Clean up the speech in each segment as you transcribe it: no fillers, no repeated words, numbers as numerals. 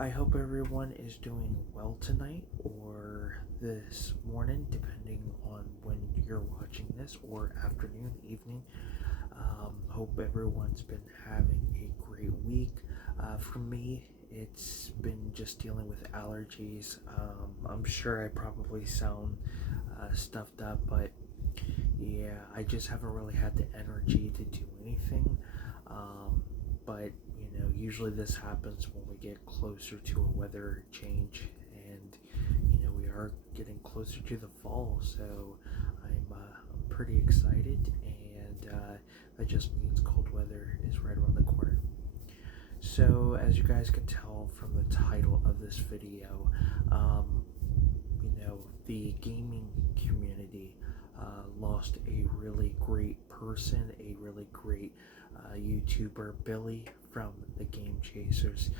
I hope everyone is doing well tonight or this morning, depending on when you're watching this, or afternoon, evening. Hope everyone's been having a great week. For me, it's been just dealing with allergies. I'm sure I probably sound stuffed up, but yeah, I just haven't really had the energy to do anything. But usually this happens when we get closer to a weather change, and we are getting closer to the fall. So I'm pretty excited, and that just means cold weather is right around the corner. So as you guys can tell from the title of this video, the gaming community lost a really great person, a really great YouTuber. Billy from the Game Chasers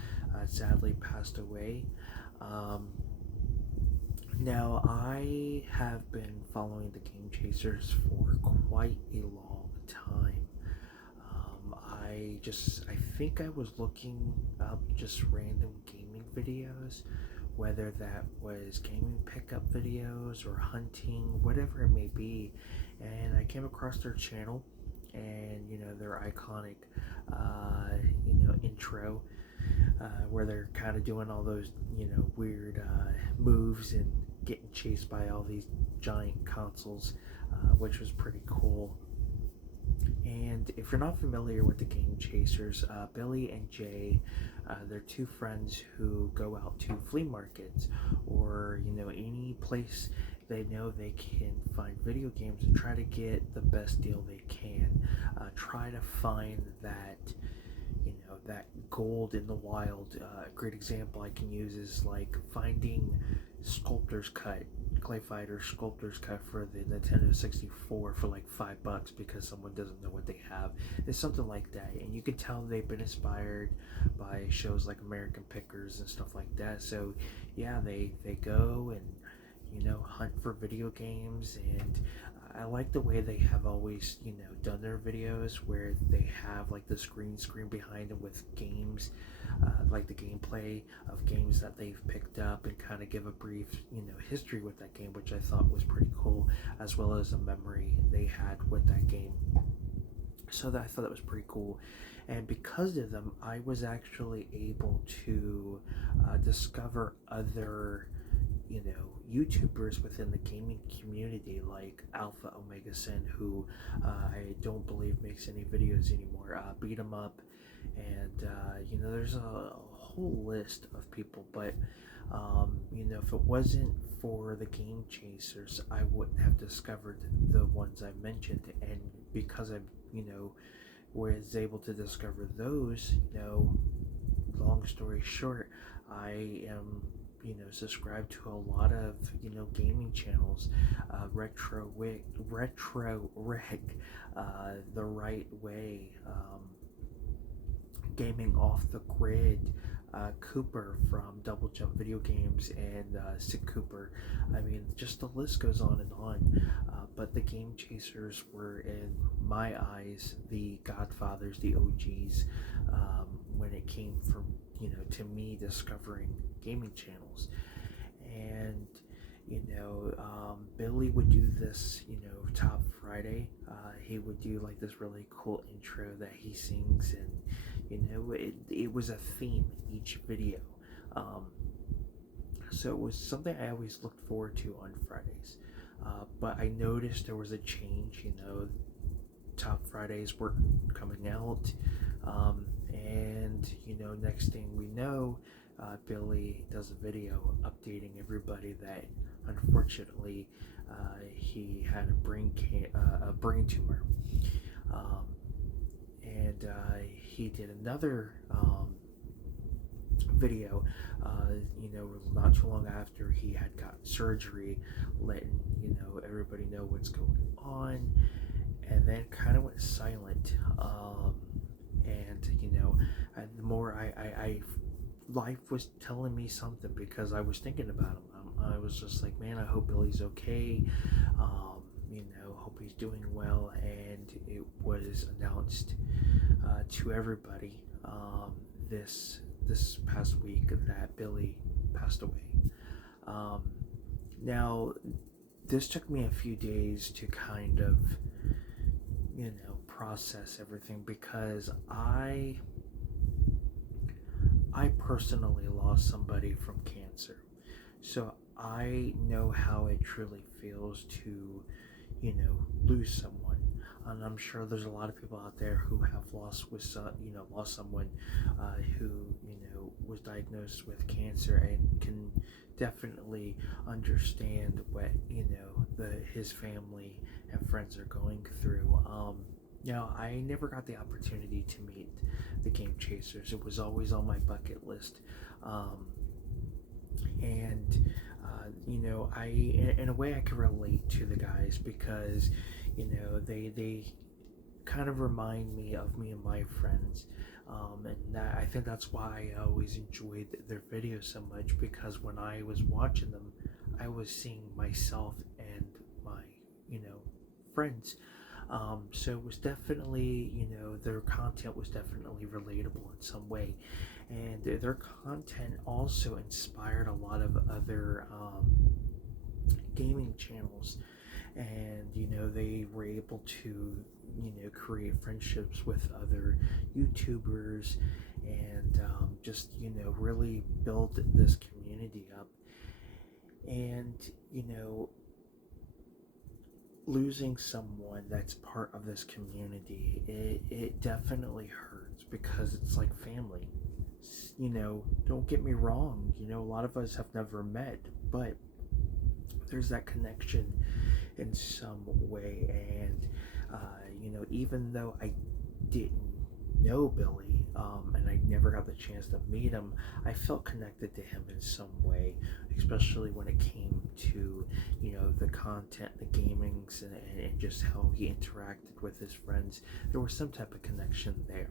sadly passed away. Now, I have been following the Game Chasers for quite a long time. I think I was looking up just random gaming videos, whether that was gaming pickup videos or hunting, whatever it may be, and I came across their channel, and their iconic intro, where they're kind of doing all those weird moves and getting chased by all these giant consoles, which was pretty cool. And if you're not familiar with the Game Chasers, Billy and Jay, they're two friends who go out to flea markets or any place they know they can find video games and try to get the best deal they can. Try to find that that gold in the wild. A great example I can use is like finding Sculptor's Cut, Clay Fighter Sculptor's Cut for the Nintendo 64 for like $5 because someone doesn't know what they have. It's something like that, and you can tell they've been inspired by shows like American Pickers and stuff like that. So yeah, they go and hunt for video games, and I like the way they have always done their videos, where they have like the screen behind them with games, like the gameplay of games that they've picked up, and kind of give a brief history with that game, which I thought was pretty cool, as well as a memory they had with that game. So I thought that was pretty cool, and because of them I was actually able to discover other YouTubers within the gaming community, like Alpha Omega Sin, who I don't believe makes any videos anymore, Beat 'em Up, and there's a whole list of people. But if it wasn't for the Game Chasers, I wouldn't have discovered the ones I mentioned, and because I was able to discover those, long story short, I am subscribed to a lot of gaming channels, Retro Rick, The Right Way, Gaming Off the Grid, Cooper from Double Jump Video Games, and Sick Cooper. I mean, just the list goes on and on. But the Game Chasers were, in my eyes, the godfathers, the OGs, when it came from to me discovering gaming channels. And Billy would do this Top Friday. He would do like this really cool intro that he sings, and it was a theme in each video. So it was something I always looked forward to on Fridays. But I noticed there was a change. Top Fridays weren't coming out, and next thing we know, Billy does a video updating everybody that unfortunately he had a brain tumor, and he did another video not too long after he had got surgery, letting everybody know what's going on, and then kind of went silent. And the more I life was telling me something, because I was thinking about him. I was just like, man, I hope Billy's okay. Hope he's doing well. And it was announced to everybody this this past week that Billy passed away. Um, Now, this took me a few days to kind of, process everything, because I personally lost somebody from cancer. So I know how it truly feels to, lose someone. And I'm sure there's a lot of people out there who have lost someone who, was diagnosed with cancer, and can definitely understand what, his family and friends are going through. I never got the opportunity to meet the Game Chasers. It was always on my bucket list. And I, in a way, I can relate to the guys, because they kind of remind me of me and my friends. And I think that's why I always enjoyed their videos so much, because when I was watching them, I was seeing myself and my friends. So it was definitely, their content was definitely relatable in some way. And their content also inspired a lot of other gaming channels. And, they were able to, create friendships with other YouTubers, and just, really build this community up. And, losing someone that's part of this community, it definitely hurts, because it's like family. Don't get me wrong, a lot of us have never met, but there's that connection in some way. And even though I didn't know Billy, and I never got the chance to meet him, I felt connected to him in some way, especially when it came to the content, the gamings, and just how he interacted with his friends. There was some type of connection there.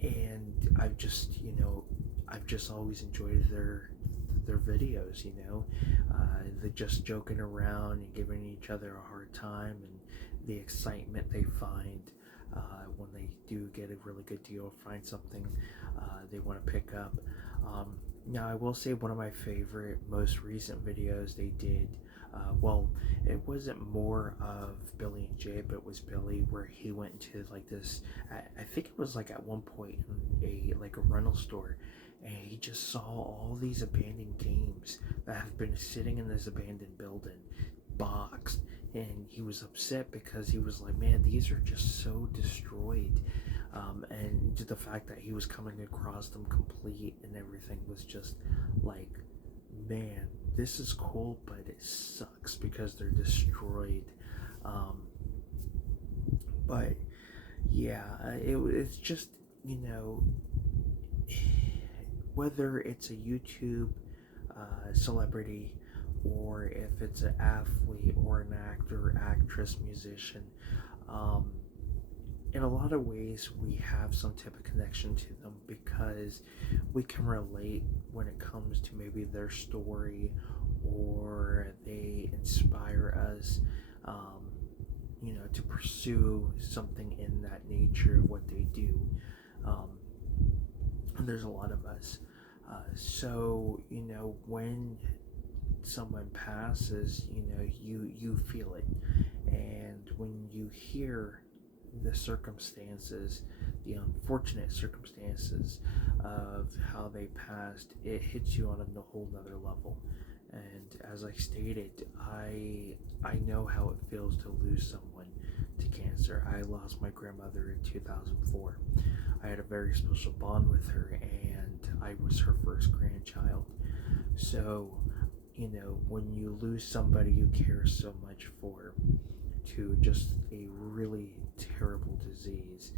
And I've just always enjoyed their videos. The just joking around and giving each other a hard time, and the excitement they find when they do get a really good deal, find something they want to pick up. Now, I will say one of my favorite, most recent videos they did, it wasn't more of Billy and Jay, but it was Billy, where he went into like this, I think it was like at one point in a rental store, and he just saw all these abandoned games that have been sitting in this abandoned building, boxed. And he was upset, because he was like, man, these are just so destroyed. And the fact that he was coming across them complete and everything was just like, man, this is cool, but it sucks because they're destroyed. But yeah, it's just, whether it's a YouTube celebrity, or if it's an athlete or an actor, actress, musician, in a lot of ways we have some type of connection to them, because we can relate when it comes to maybe their story, or they inspire us, to pursue something in that nature of what they do. And there's a lot of us. So, when someone passes, you feel it. And when you hear the circumstances, the unfortunate circumstances of how they passed, it hits you on a whole nother level. And as I stated, I know how it feels to lose someone to cancer. I lost my grandmother in 2004. I had a very special bond with her, and I was her first grandchild. So, when you lose somebody you care so much for, to just a really terrible disease,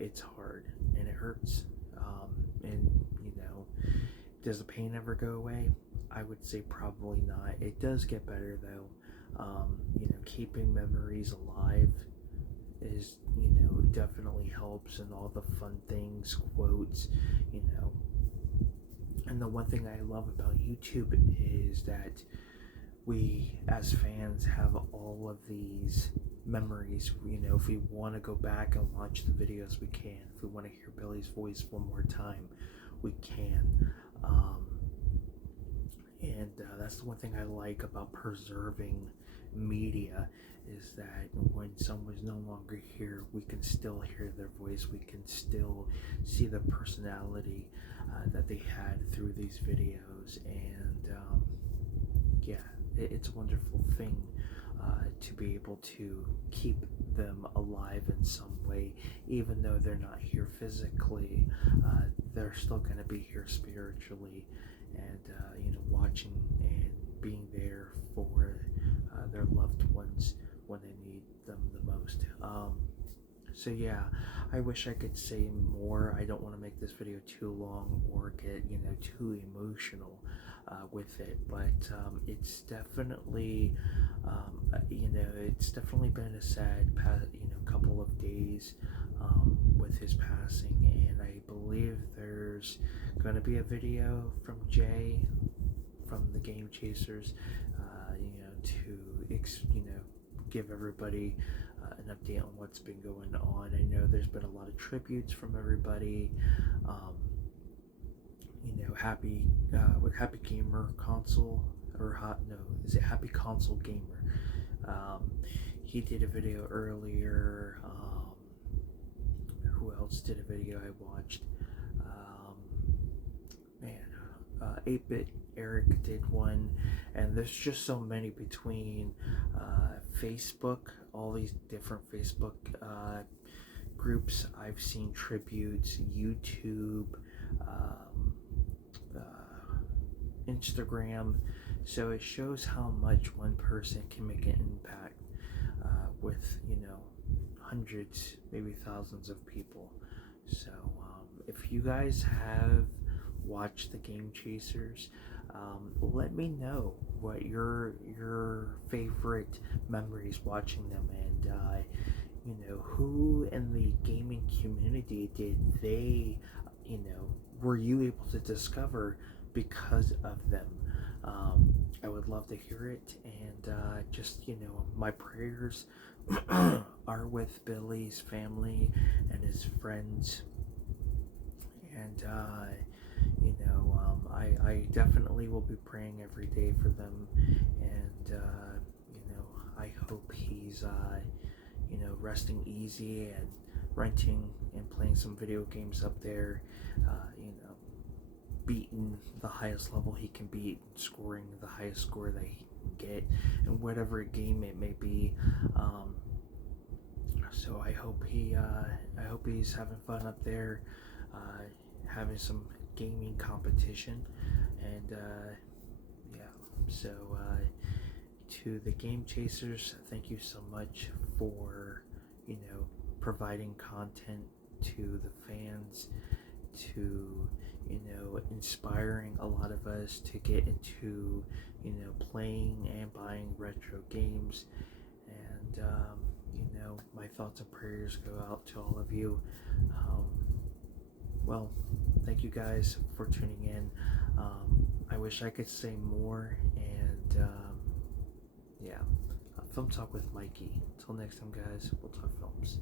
it's hard and it hurts. And, does the pain ever go away? I would say probably not. It does get better though. Keeping memories alive is, definitely helps, and all the fun things, quotes, And the one thing I love about YouTube is that we, as fans, have all of these memories. If we want to go back and watch the videos, we can. If we want to hear Billy's voice one more time, we can. And that's the one thing I like about preserving media, is that when someone's no longer here, we can still hear their voice. We can still see the personality that they had through these videos. And yeah, it's a wonderful thing to be able to keep them alive in some way, even though they're not here physically. They're still going to be here spiritually, and watching and being there for their loved ones when they need them the most. So yeah, I wish I could say more. I don't want to make this video too long or get too emotional with it, but it's definitely it's definitely been a sad couple of days with his passing, and I believe there's going to be a video from Jay from the Game Chasers, to give everybody an update on what's been going on. I know there's been a lot of tributes from everybody. Happy Gamer Console, or is it Happy Console Gamer? He did a video earlier. Who else did a video I watched? 8-Bit Eric did one, and there's just so many between Facebook, all these different Facebook groups. I've seen tributes, YouTube, Instagram. So it shows how much one person can make an impact with hundreds, maybe thousands of people. So if you guys have watched the Game Chasers, let me know what your favorite memories watching them, and who in the gaming community did they were you able to discover because of them. I would love to hear it, and just my prayers are with Billy's family and his friends, and I definitely will be praying every day for them, and I hope he's resting easy and renting and playing some video games up there, beating the highest level he can beat, scoring the highest score that he can get in whatever game it may be. So I hope he's having fun up there, having some gaming competition, and yeah. So to the Game Chasers, thank you so much for providing content to the fans, to inspiring a lot of us to get into playing and buying retro games. And my thoughts and prayers go out to all of you. Well, thank you guys for tuning in. I wish I could say more, and yeah, Film Talk with Mikey. Until next time, guys, we'll talk films.